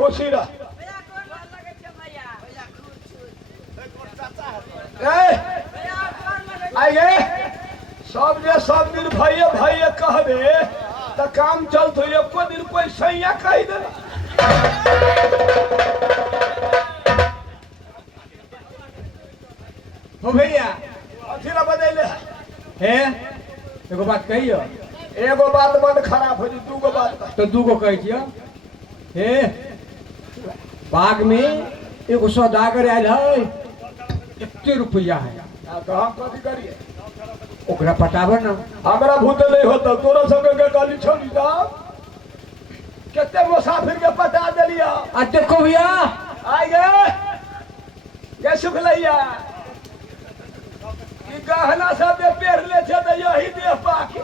खुशी रह आइए सब जे सब दिन भाइये भाइये कहबे तो काम चलते एको दिन कोई सैया कही दे हो भैया अथी ला बदले हे एगो बात कहियो एगो बात बंद खराब हो जी दूगो बात कह। तो दूगो कह दियो हे बाग में एगो सौदागर आयल है कितने रुपया है तो हम कथी करिए ओकरा पटाबो ना हमरा भूत नहीं होता तोरा सबके के गाली छोड़ी दा कितने मुसाफिर के पटा दिलिया आ देखो भैया आइए ये सुखलैया कि गहना सब दे पेड़ ले छे तो यही दे पाके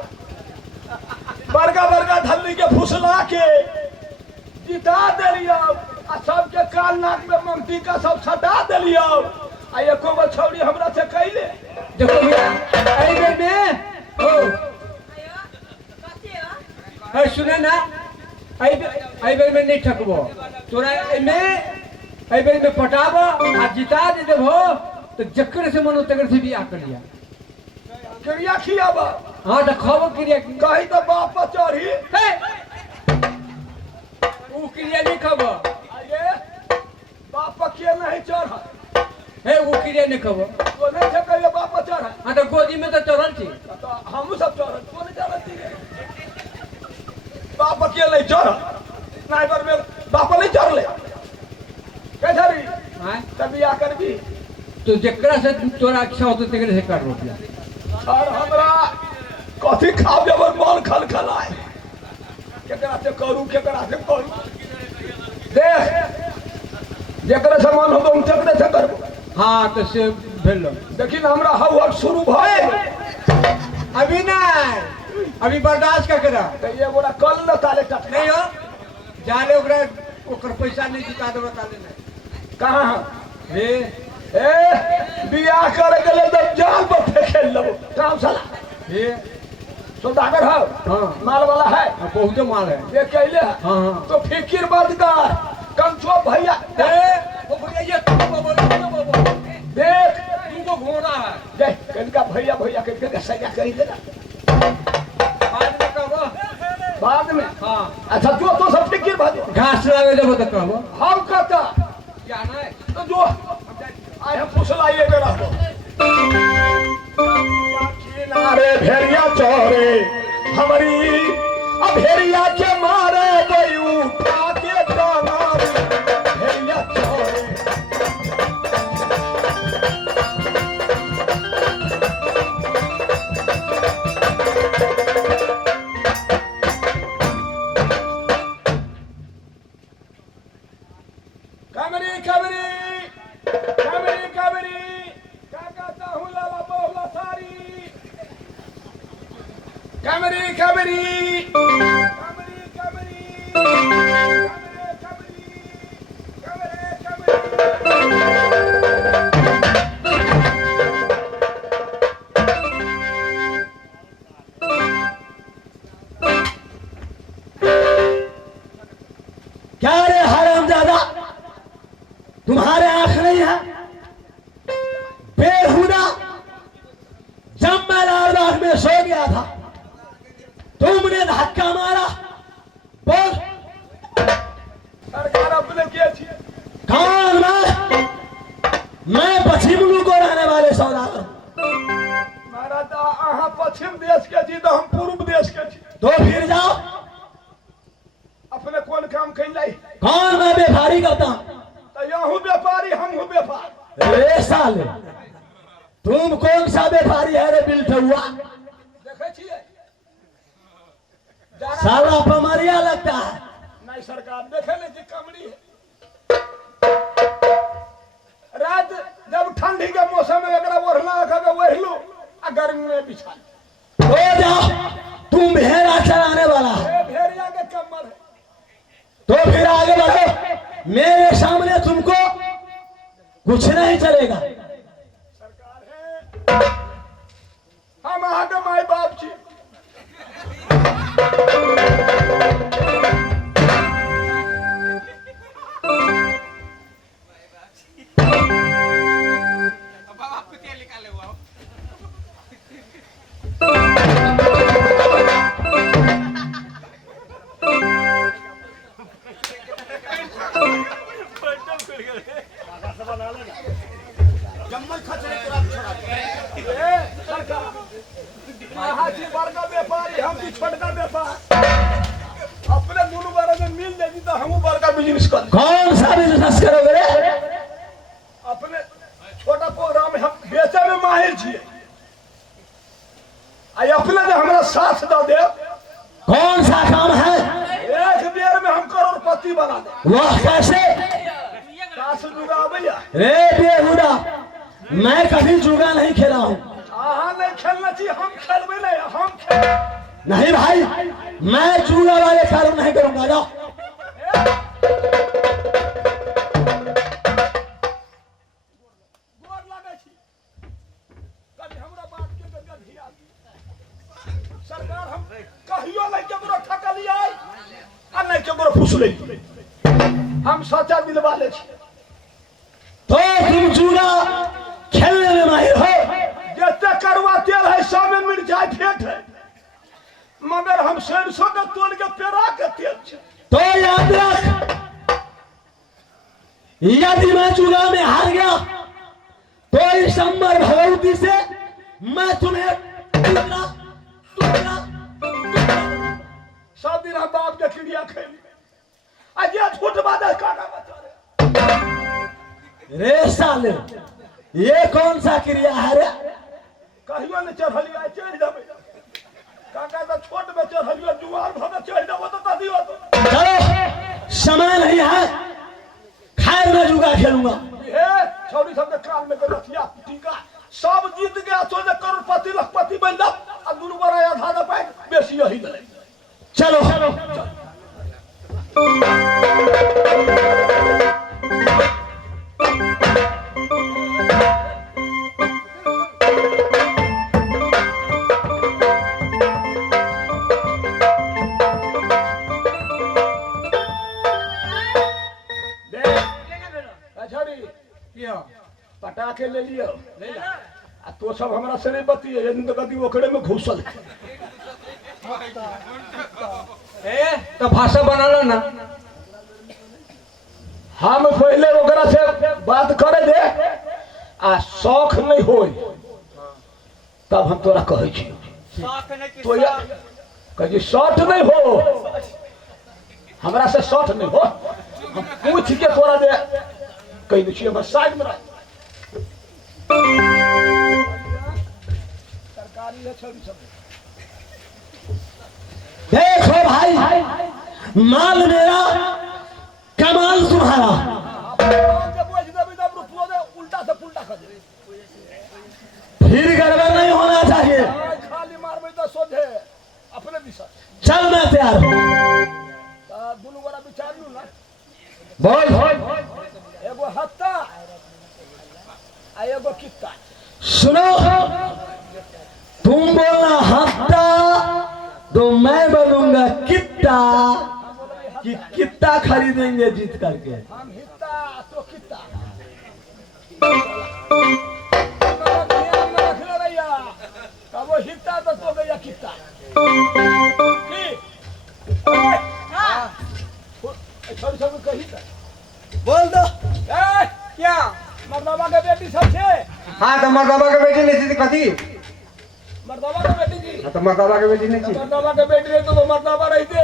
बड़का बड़का धल्ली के फुसला के जिता दिलिया आ सबके कान नाक में मंगती का सब सटा दिलिया आ एको गो छौड़ी हमरा से कहले देखो भैया आई बेर में ओ है सुने ना आई बेर में नहीं ठकबो तोरा आई बेर में पटाबो आ जिता दे देबो तो जकर से मनो तकर से बियाह कर लिया क्रिया खियाबा हां तो खबो क्रिया कही तो बाप पर चढ़ी हे ऊ क्रिया नहीं खबो आइए बाप पर के नहीं चढ़ हे ऊ क्रिया नहीं खबो तो नहीं छे कहिए बाप पर चढ़ हां तो गोदी में तो चढ़ल छी तो हम सब चढ़ तो नहीं चढ़ती बाप पर के नहीं चढ़ नाइबर में बाप पर नहीं चढ़ ले कैसा री हां तब बियाह करबी तो जकरा से तोरा अच्छा होतो तकर से कर रुपया और हमरा कथी खाब जब मन खलखलाए केकरा से करू केकरा से करू देख जेकरा से मन हो तो तेकरे से करबो हां तो से भेलो लेकिन हमरा हव शुरू भए अभी नहीं अभी बर्दाश्त का करा तो ये बोला कल न ताले टट नहीं हो जाले ओकरा ओकर पैसा नहीं जिता देबो ताले नहीं कहां हे ए बियाह करे गेले तो जाल पर फेंके लगो काम साला हे सौदागर हो हां माल वाला है बहुत माल है ये कहले है हां हां तो फिकिर मत कर कंचो भैया ए वो भैया ये तुमको बोलो देख तुमको घोड़ा है देख इनका भैया भैया के सैया कही देना बाद में कहबो बाद में हां अच्छा जो तो सब फिकिर भाजो घास लावे देबो तो कहबो हम कहता क्या ना है तो जो आए हम फुसलाइए के रहो किनारे भेड़िया चौरे हमारी अब भेड़िया के मारे गई उठा के गाना भेड़िया चौरे कमरी कमरी कमरी कमरी क्या कहता हूँ लाला बहुला सारी कमरी कमरी कमरी कमरी कमरे कमरी क्या रे हरामजादा तुम्हारे आंख नहीं है बेहुदा जब मैं लालबाग में सो गया था तुमने धक्का मारा बोल सरकार अपने किए थी कौन मैं पश्चिम को रहने वाले सौदागर महाराज अहाँ पश्चिम देश के छी तो हम पूर्व देश के छी तो फिर जाओ अपने कौन काम कैलाई कौन मैं व्यापारी करता हूं तो यहूँ व्यापारी हम हूँ व्यापार रे साले तुम कौन सा व्यापारी है रे बिलठुआ देखे छिए साला पमरिया लगता है नहीं सरकार देखे नहीं जी कमरी है रात जब ठंडी के मौसम में अगर ओढ़ना रखा ओढ़ लो आ गर्मी में बिछा हो जाओ तुम भेड़ा चलाने वाला है भेड़िया के कमर है तो फिर आगे बढ़ो मेरे सामने तुमको कुछ नहीं चलेगा सरकार है हम आगे माई बाप जी बिजनेस कर कौन सा बिजनेस करोगे रे? अपने छोटा प्रोग्राम में हम बेचे में माहिर छिए आई अपने ने हमरा साथ दे दे कौन सा काम है? एक बेर में हम करोड़पति बना दे वह कैसे? सास जुगा भैया रे बेहुदा, मैं कभी जुआ नहीं खेला हूँ। आहा नहीं खेलना चाहिए हम खेलबे नहीं हम खेल नहीं भाई, मैं जुआ वाले काम नहीं करूंगा। जाओ गोर लागे छी कभी हमरा बात के गंगा धिया सरकार हम कहियो नहीं केकरो ठकलिए आ नहीं केकरो फुसले हम सच्चा दिल वाले छी तो तुम जुआ खेलने में माहिर हो? जते करवा तेल है सब में मिर्चाई फेंट है मगर हम सरसों के तोड़ के पेरा के तेल छे तो याद रख, यदि मैं जुआ में हार गया तो इस अम्बर भगवती से मैं तुम्हें टुकड़ा टुकड़ा सब दिन हम बाप के क्रिया खेली आज ये झूठ बात है काका बता रे साले, ये कौन सा क्रिया है रे? कहियो ने चढ़लिया चढ़ जाबे काका तो छोट में चढ़लिया जुआर भगे चढ़ जाबो तो कदी हो तो चलो, समय नहीं है, खैर मैं जुआ खेलूंगा। हे छौरी सब के कान में के रथिया टीका सब जीत गया तो जे करोड़पति लखपति बन जा आ दुनु बड़ा आधा न पाए बेसी यही ले चलो पटाखे ले लियो आ तो सब हमरा से नहीं बतिए यदि तो कदी ओकरे में घुसल तो भाषा बना लो ना। हम पहले ओकरा से बात करे दे आ शौक नहीं होई तब हम तोरा कहै छी तो या कजी शॉर्ट नहीं हो हमरा से शॉर्ट नहीं हो हम पूछ के तोरा दे कह दै छी हमर साइड में रह सरकारी है छोड़ी सब देखो भाई, माल मेरा, कमाल तुम्हारा। उल्टा से पुल्टा कर दे फिर गड़बड़ नहीं होना चाहिए। खाली मार में तो सोधे अपने दिशा चल मैं तैयार हूँ। दुनू बड़ा विचार लू ना बोल एगो हत्ता आ एगो कित्ता। सुनो, तुम बोलना हफ्ता तो मैं बोलूंगा कित्ता, कि कित्ता खरीदेंगे जीत करके। हम हित्ता तो कित्ता वो हित्ता तो गया कित्ता छोरी सब कही बोल दो। क्या मर्दाबा के बेटी सब छे। हाँ तो मर्दाबा के बेटी नहीं थी कथी? मर्दाबा के बेटी जी हाँ तो मर्दाबा के बेटी नहीं थी। मर्दाबा के बेटी रहे तो वो मर्दाबा रहते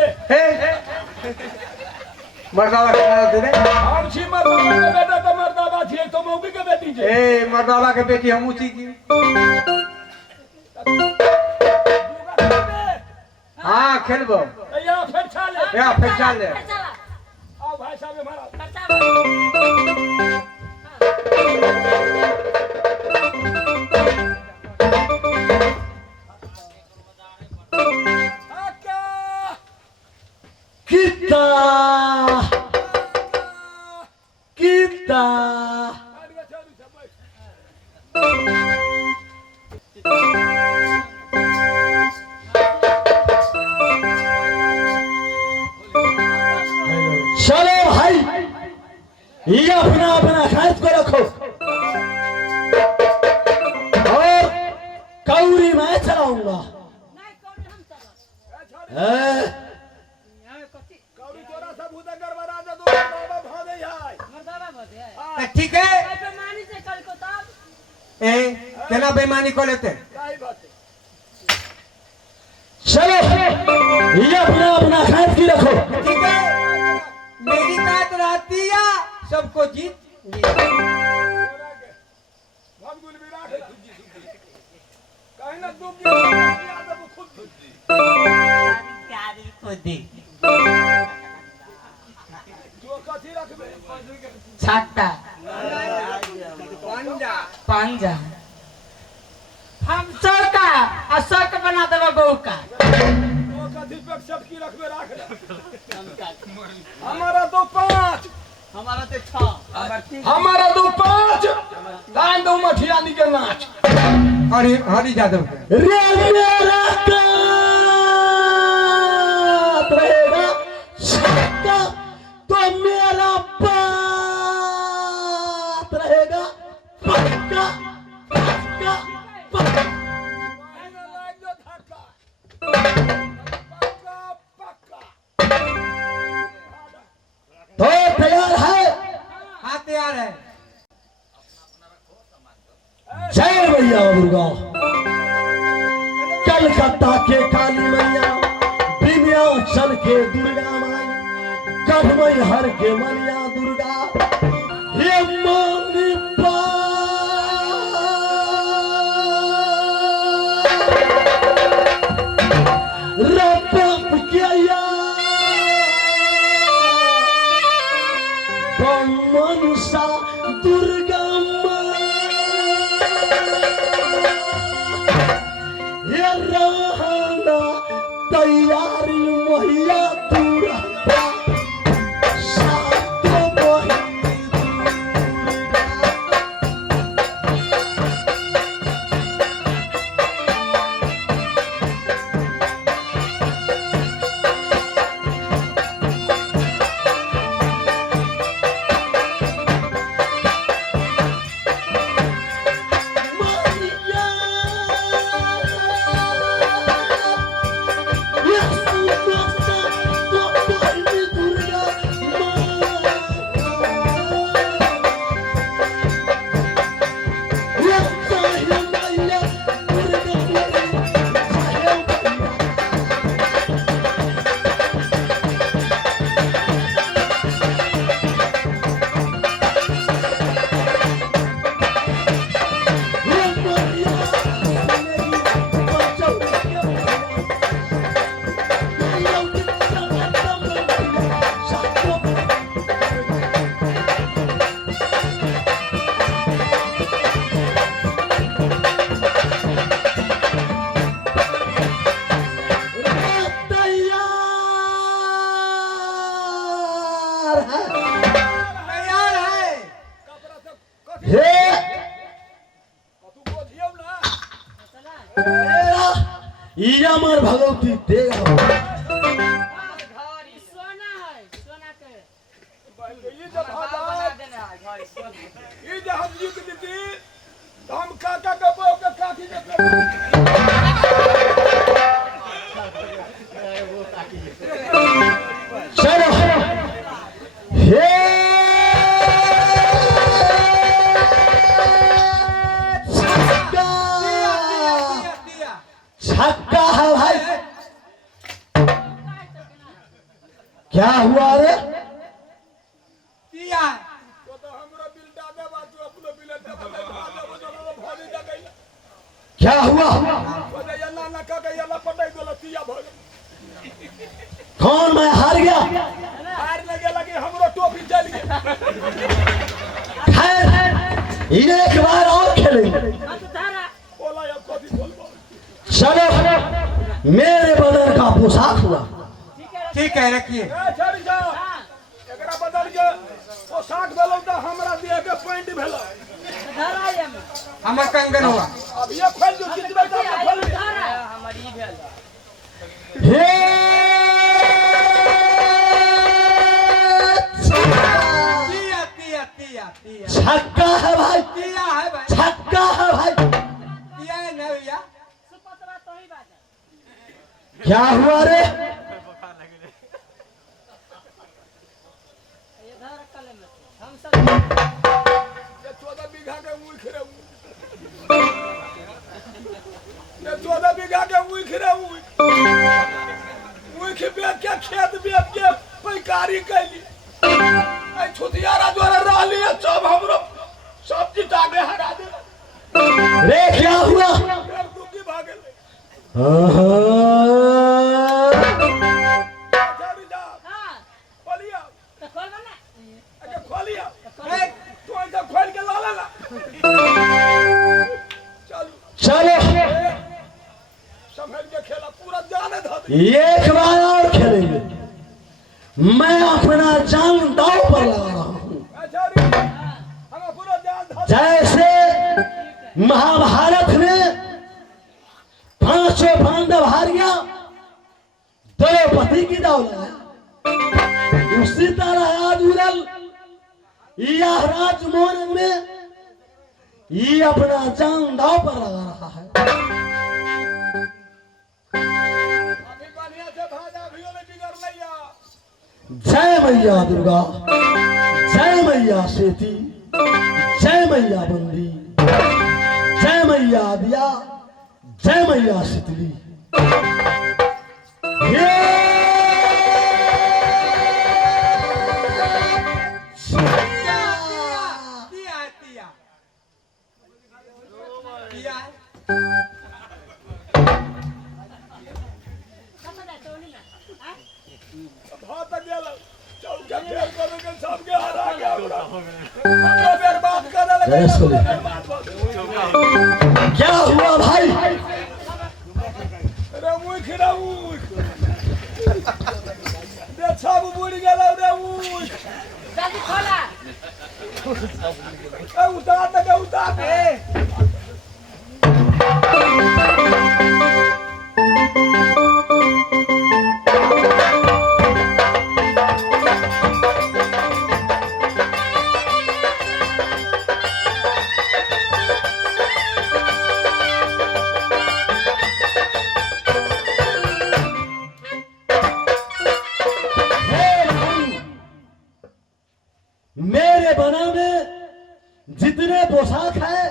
मर्दाबा के बेटी रे हम छी मर्दाबा के बेटा तो मर्दाबा थी तो मौकी के बेटी छे। ए मर्दाबा के बेटी हम ऊंची की। हाँ खेलबो या फिर चाले आओ भाई साहब हमारा कित्ता कित्ता चलो भाई, ये अपना अपना खर्च को रखो और कौड़ी मैं चलाऊंगा। कौड़ी तोरा सब उदगर बना दे दो बाबा भादे है ठीक है। ए केना बेईमानी को लेते? काई बात चलो, ये अपना अपना खर्च की रखो। ठीक है, मेरी बात सबको जीत लिया। भगुल विराट है कहीं ना तुम याद खुद जो कथी रखबे छक्का पंजा पंजा हम चौका और शौक बना देबो बौका जो कथी पे सब की रखबे राख ले हमारा तो 5 हमारा तो 6 हमारा तो 5 दान दो मठियानी के नाच हरी यादव के। रे मेरा कात रहेगा छक्का तो मेरा बात रहेगा पक्का पक्का पक्का लाग जो धक्का पक्का पक्का तो तैयार है हाँ तैयार है। जय मैया दुर्गा कलकत्ता के काली मैया विंध्याचल के दुर्गा माई कढ़मई हर के मैया दुर्गा हे मानी रब के या मनसा दुर्गा रहना तैयारी मैया दुर्गा सातो बहिनी तैयार है। कपड़ा से कथी हे तू बोझियो ना ई हमर भगवती देगा ये जब ये जब हम जीत दीदी तो हम काका के बहू के काकी के चलो हे छक्का दिया। छक्का है भाई क्या हुआ रे दिया। तो हमरा बिल दादे बा तू अपनो बिल दे बा भोली दे गई क्या हुआ बोले या ना का गई या पटाई गलतिया भोल कौन मैं हार गया हार लगे लगे हमरो टोपी चल गई खैर एक बार और खेलेंगे बोला या कथी बोलबो चलो मेरे बदन का पोशाक हुआ ठीक है रखिए। ए छड़ी जा एकरा बदल के पोशाक भेलो त हमरा दिए के पैंट भेलो हमर कंगन हुआ। अब ये खोल जो जितबे तो खोल हे दिया। छक्का है भाई दिया है भाई। छक्का है भाई दिया है ना भैया। क्या हुआ रे ये 14 बीघा के मुख रे ये 14 बीघा के मुख रे मुख बेच के खेत बेच के पैकारी कैली छुतियारा द्वारा रह लिया सब हमरो सब जिता के हरा दे रे क्या हुआ फिर दुखी भागे आहा। चल जा हां खोलिया तो खोल ना अच्छा खोलिया तू ऐसा खोल के ला ला चल चलो संभल के खेला पूरा जाने दे एक बार और खेलेंगे। मैं अपना जान दांव पर लगा रहा हूँ। अच्छा रे हम पूरा जान धर जैसे महाभारत में पांचों पांडव हार गया, द्रौपदी की दाव लगाया, उसी तरह आज उड़ल यह राजमोहन में ये अपना जान दांव पर लगा रहा है। अभी बढ़िया से भाजा भी नहीं बिगड़ लिया जय मैया दुर्गा, जय मैया सेती, जय मैया बंदी, जय मैया दिया, जय मैया शीतली। बहुत गेल चल के फेर करेंगे सबके हरा के हमरा बर्बाद कर लगे गणेश को ले। क्या हुआ भाई? रे मुख रे सब बुड़ गेल रे मुख जल्दी खोला उतार दे मेरे बना में जितने पोशाक है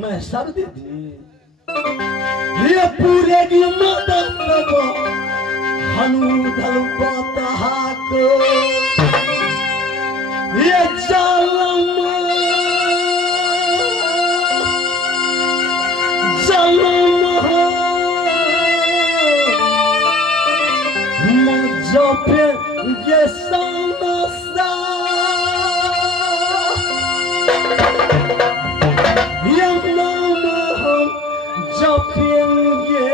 मैं सब दे दिए। ये पूरे की मदद को हनुधल बतहाक ये जलम जपे ये समसा ये नाम हम जपेंगे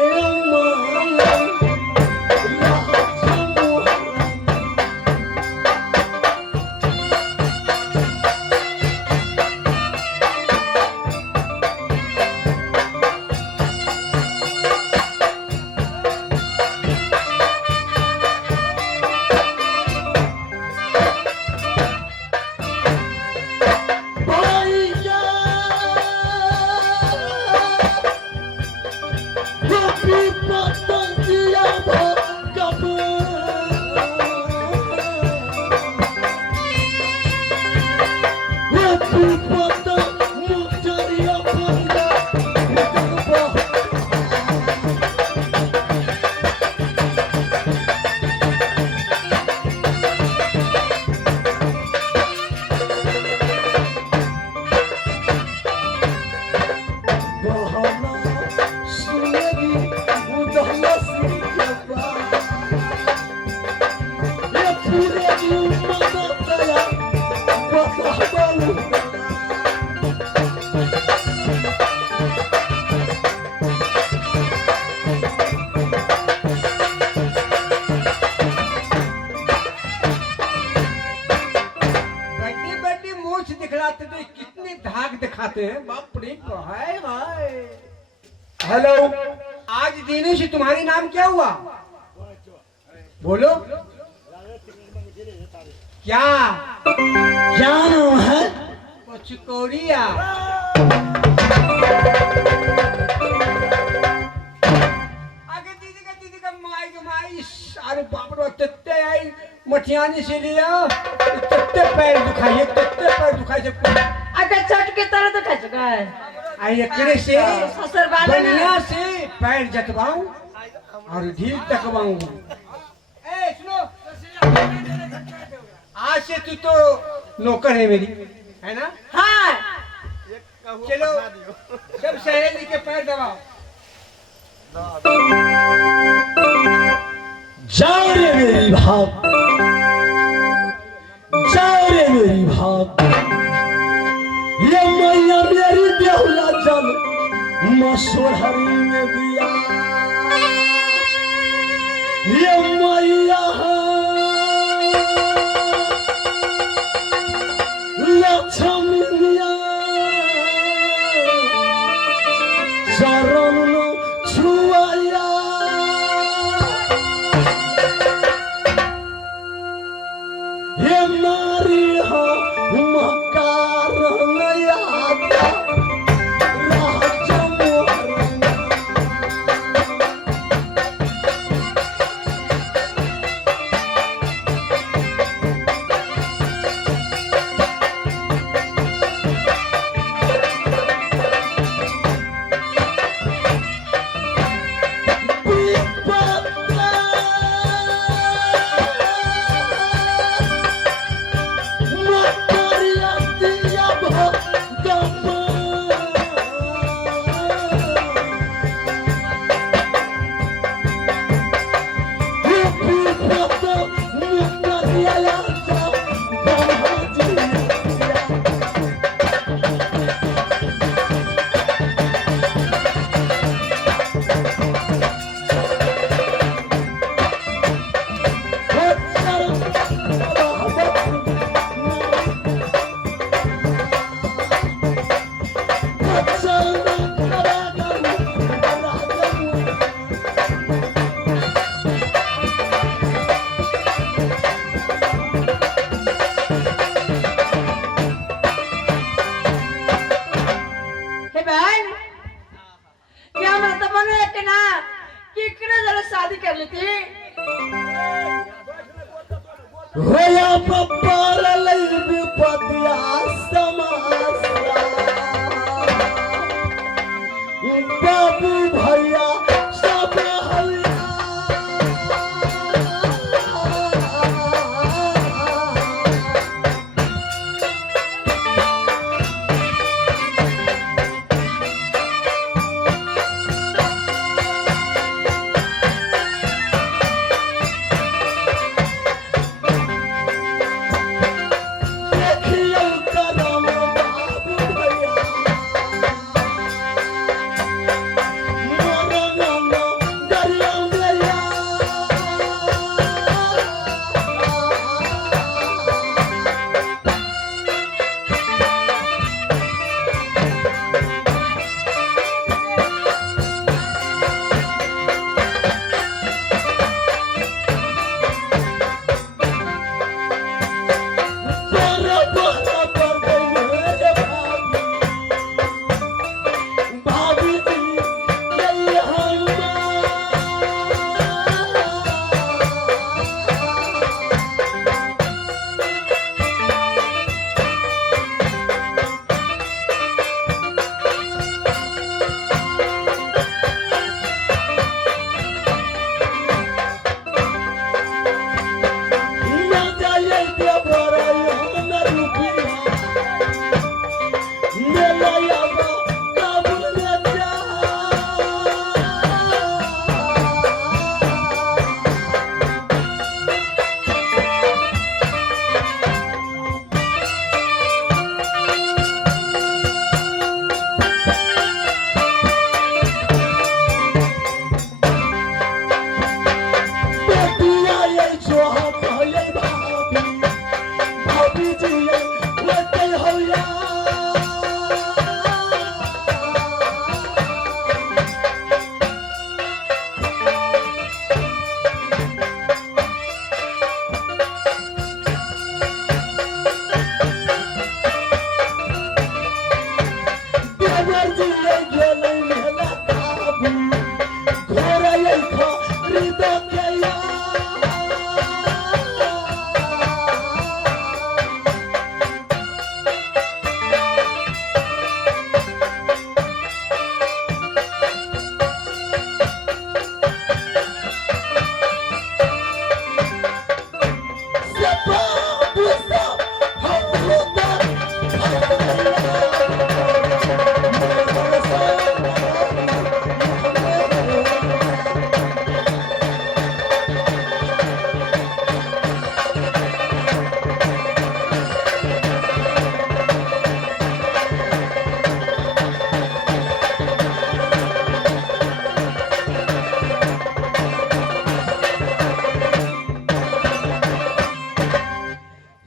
दिखलाते तो कितने धाक दिखाते हैं, बाप रे भाई भाई। हेलो आज दिनों से तुम्हारी नाम क्या हुआ? बोलो क्या क्या नाम है? चिकोरिया। आगे दीदी का माई सारे बाप रे तत्ते आई मठियानी से लिया तत्ते पैर दुखाई से अगर चट के तरह तो खच गए आई एकरे से ससुर वाले बढ़िया से पैर जतवाऊं और ढील तकवाऊं। ए सुनो, आज से तू तो नौकर है मेरी, है ना? हाँ चलो सब सहेली के पैर दबाओ। जाओ रे मेरी भाग, जाओ रे मेरी भाग, ये मैया मेरी बेहुला जल मसोहरी में दिया, ये मैया लक्ष्मिया चरण छुआया, हे नारी हो मकार नयाता राजा मोहन।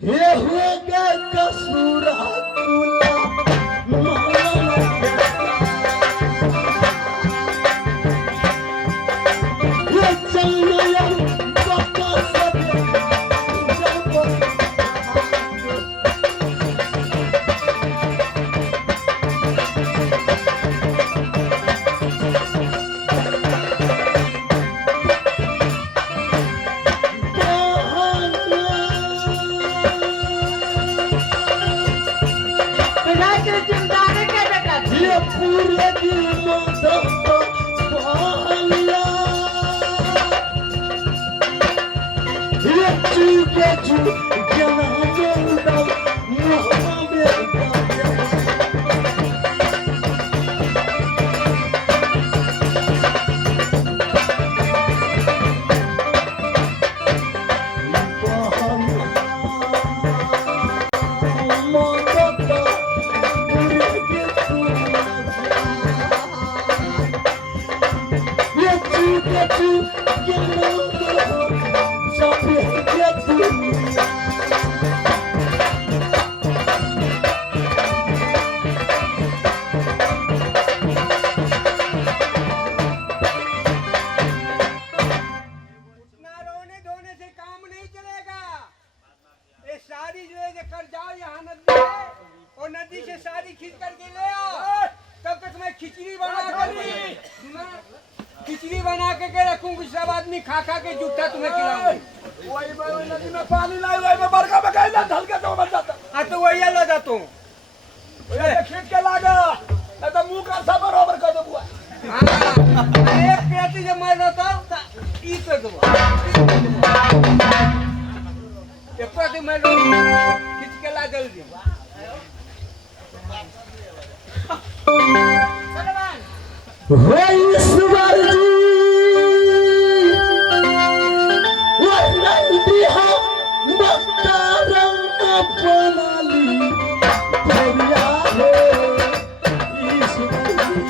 हे होगा कसूरा कुला माला ये चलया बाबा सब विनायक की चिंता नहीं के बेटा ये पूरे की मदद पालिया ये चूके चूके ना जोड़ा मोहब्बत ना रोने धोने से काम नहीं चलेगा। ये साड़ी जो है ये कर जाओ यहाँ नदी है और नदी से साड़ी खींच करके ले आओ। तब तक मैं खिचड़ी बना खिचड़ी बना के रखूंगी। सब आदमी खा खा के जूठा तुम्हें खिलाऊंगी। वही नदी में पानी नहीं, वही में बरका में कहीं ना ढल के तो बन जाता। हाँ तो वही ला जाता हूँ। खींच के लागा नहीं तो मुंह का सब बराबर कर दो बुआ। हाँ एक पेटी जब मैं रहता हूँ ई पे दो एक पेटी मैं खींच के ला जल्दी। हो ईश्वर जी वो नंदी हो मक्तारा बनाली भैया हो ईश्वर जी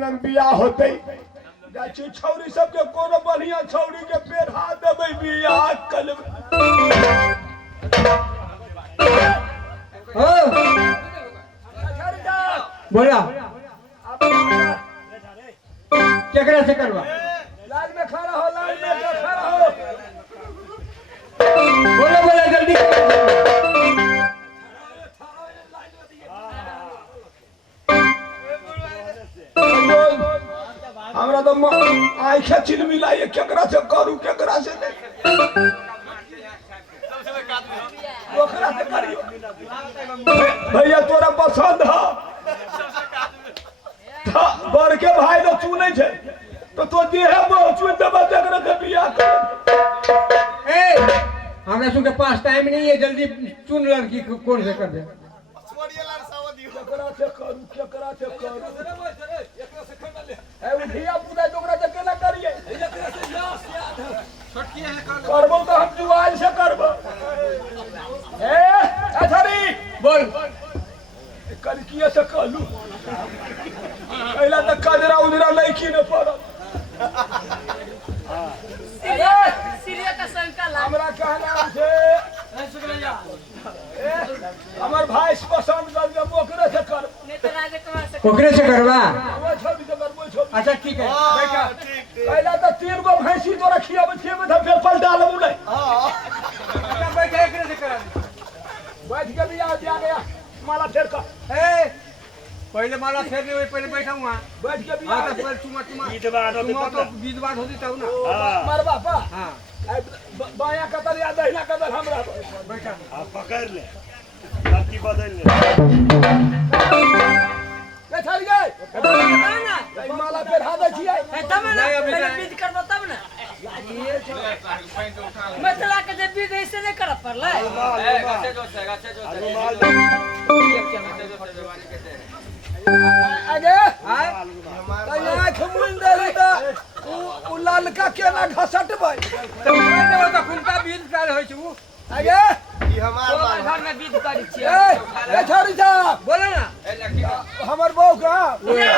लम बियाह होते जाची छौरी सबके कोनो बढ़िया छौरी के पेड़ हाथ देबै बियाह कल बोला केकरा से करवा लाइन में खड़ा हो, लाइन में खड़ा हो। बोला बोला जल्दी हमरा तो आंखें चिलमिलाइए केकरा से करू केकरा से नहीं ओकरा से करियो भैया तोरा पसंद है बड़ के भाई तो चुने छे तो देहे बहुत चुन देबा केकरा से बियाह कर ए हमरा सुन के पास टाइम नहीं है, जल्दी चुन लड़की कौन से कर दे। केकरा से करू ए उठिया पूरा जोकरा से केना करिए करबो तो हम जुआल से करबो ए अथरी बोल कलकिया से कहलू पहला तो कजरा उजरा लड़की ने पड़ल सीरिया का शंका ला हमरा कहना से हमर भाई पसंद कर के ओकरे से कर नहीं तो राजकुमार से ओकरे से करवा। वो छोड़ी तो कर वो छोड़ी अच्छा ठीक है बैठा। पहला तो 3 गो भैंसी तो रखिया बच्चे में तो फिर पलटा लबू नहीं अच्छा बैठा एकरे से करा दे। बैठ के भी आ गया माला फेर का ए पहले माला फेरने हुए पहले बैठा हुआ बैठ के भी हां आ तो पहले चुमा बीजवाद तो बीजवाद होती तब ना। मार बापा हां बाया कतर या दहिना कतर हमरा बैठा। आप पकड़ ले लड़की बदल ले के चल गए ना ई माला फेर हा दे छिए तब ना नहीं, अभी पहले नहीं। बीज करबो तब ना मतलब के जे बीज ऐसे नहीं कर पड़ले आगे हां तैया खमुन देली त उ ललका केना घसटबै तो वो तो खुनका बीज काल होय छु। आगे तोहर घर में बीज करी छियै ए छोरी साहब बोले ना हमर बहू का ये